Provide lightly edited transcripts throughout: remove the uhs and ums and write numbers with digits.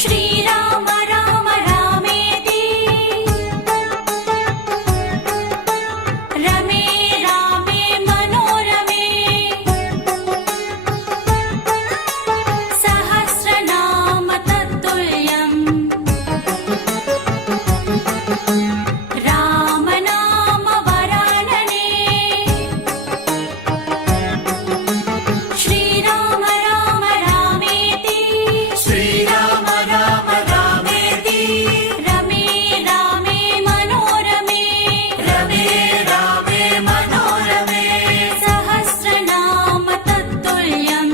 శ్రీరామ రామ రామేతి రమే రామే మనోరమే సహస్రనామ తత్తుల్యం రామనామ వరాననే శ్రీరామ రామ రామేతి శ్రీరామ రామ రామేతి రమే రామే మనోరమే రమే రామే మనోరమే సహస్రనామ తత్తుల్యం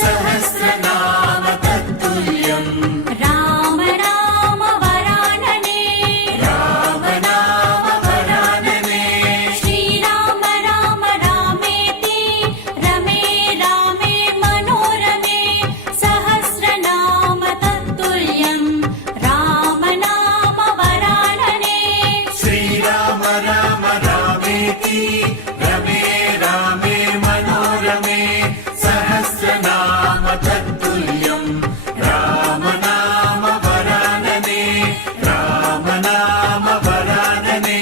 సహస్రనామ తత్తుల్యం రామ నామ వరాననే రామనామ వరాననే శ్రీరామ రామ రామేతి రమే రామే మనోరమే సహస్రనామ తత్తుల్యం రామ నామ వరాననే శ్రీరామ రామ రామేతి రమే రామే మనోరమే సహస్రనామ తత్తుల్యం రామనామ వరాననే రామనామ వరాననే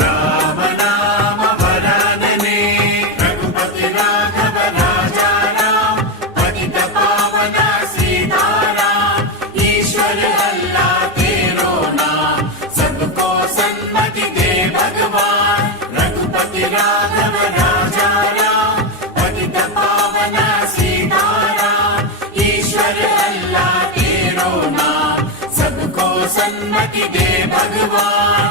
రామనామ వరాననే రఘుపతి రాఘవ రాజారాం పతిత పావన सीताराम ईश्वर अल्लाह तेरो नाम सबको सन्मति दे भगवान रघुपति राघव राजा राम पतित पावन सीताराम ईश्वर अल्लाह तेरो नाम सबको सन्मति दे भगवान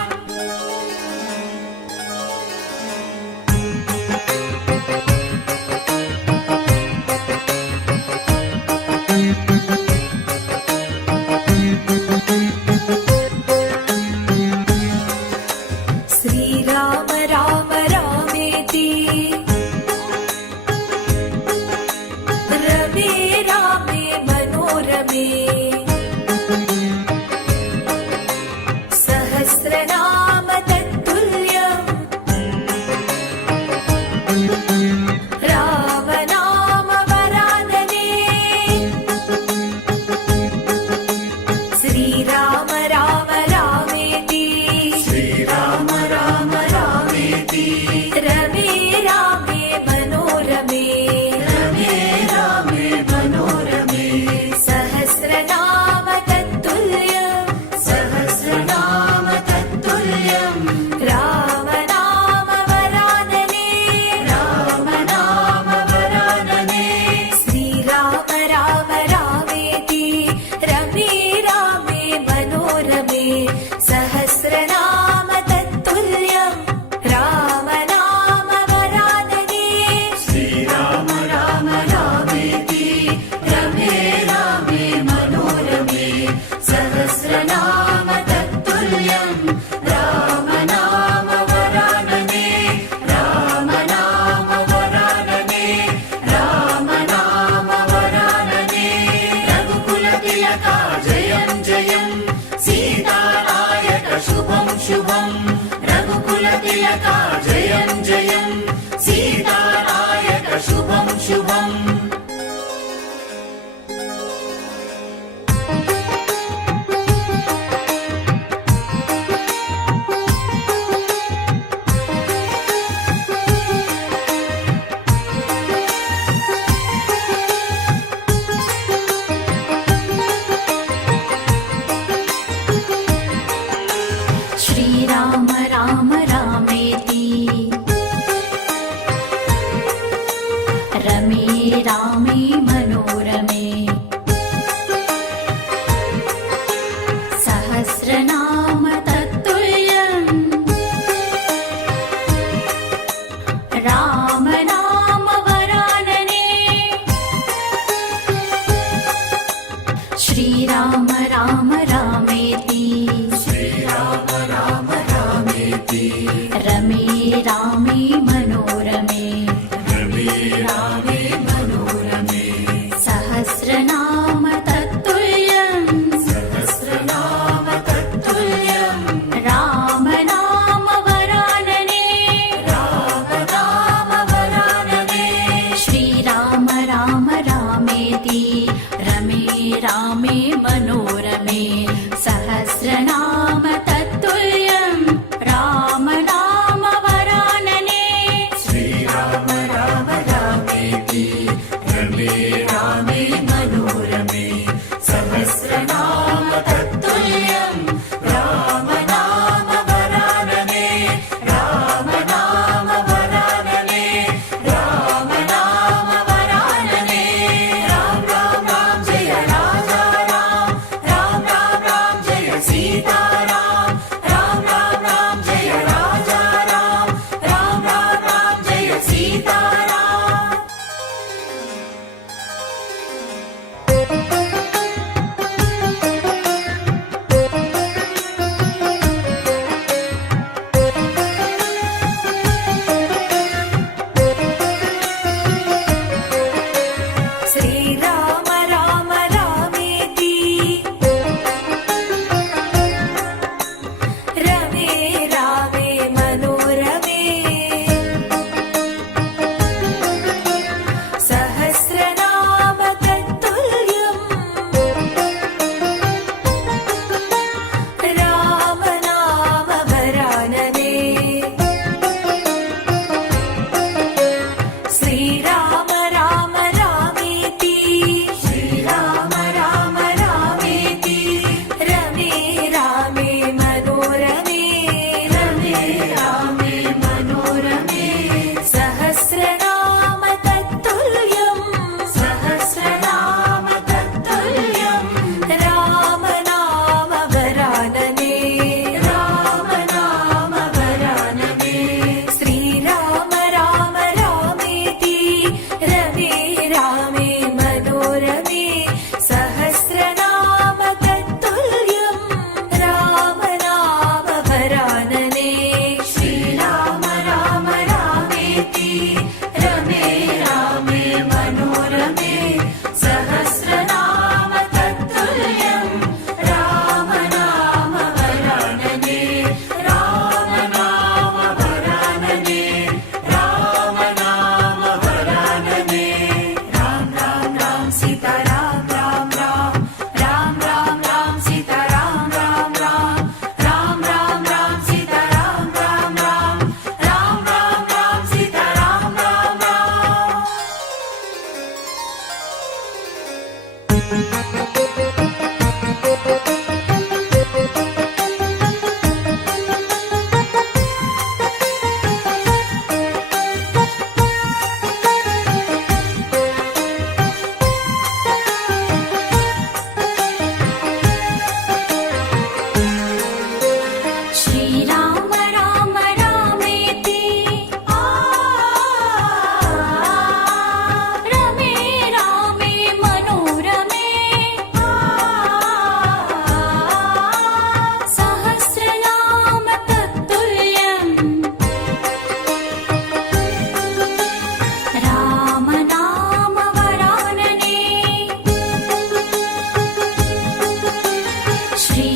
శ్రీరామ రామ రామేతి రమే రామే మనోరమే సహస్రనామ తత్తుల్యం రామనామ వరాననే శ్రీరామ రామ రామేతి श्रीराम राम रामेति రమే రామే మనోరమే रमे रामे मनोरमे సహస్రనామ తత్తుల్యం सहस्रनाम तत्तुल्यं రామనామ వరాననే रामनाम वरानने శ్రీరామ రామ రామేతి రమే రామే మనోరమే సహస్రనామ తత్తుల్యం రామనామ వరాననే श्रीराम राम रामेति रमे रामे मनोरमे सहस्रनाम तत्तुल्यं रामनाम वरानने रामनाम वरानने रामनाम वरानने रघुकुल तिलका जयं जयं सीतानायक शुभं शुभं रघुकुल तिलका जयं जयं सीतानायक शुभं शुभम् శ్రీరామ రామ రామేతి రమే రామే మనోరమే సహస్రనామ తత్తుల్యం రామనామ వరాననే శ్రీరామ రామ రామేతి श्रीराम राम रामेति రమే రామే మనోరమే रमे रामे मनोरमे సహస్రనామ తత్తుల్యం सहस्रनाम तत्तुल्यं రామనామ వరాననే रामनाम वरानने శ్రీరామ రామ రామేతి రమే रामे मनोरमे सहस्रनाम तत्तुल्यं राम नाम वरानने श्रीराम राम रामेति रमे रामे मनोरमे सहस्रनाम तत्तुल्यं राम नाम वरानने राम नाम वरानने राम नाम वरानने राम राम राम जय राजा राम राम राम राम जय सीता राम राम राम राम जय राजा राम राम राम राम जय सीता राम श्रीराम राम रामेति रमे रामे मनोरमे सहस्रनाम तत्तुल्यं राम नाम वरानने श्रीराम राम रामेति श्रीराम राम रामेति रमे रामे मनोरमे रमे रामे मनोरमे सहस्रनाम तत्तुल्यं सहस्रनाम तत्तुल्यं राम नाम वरानने राम नाम वरानने श्रीराम राम रामेति रमे रामे मनोरमे सहस्रनाम तत्तुल्यं राम नाम वरानने श्रीराम राम रामेति रमे रामे मनोरमे सहस्रनाम तत्तुल्यं राम नाम वरानने राम नाम वरानने राम नाम वरानने राम राम राम सीता राम राम राम राम राम राम सीता राम राम राम राम राम राम सीता राम राम राम राम राम राम सीता राम राम राम श्रीराम राम रामेति रमे रामे मनोरमे सहस्रनाम तत्तुल्यं राम नाम वरानने श्री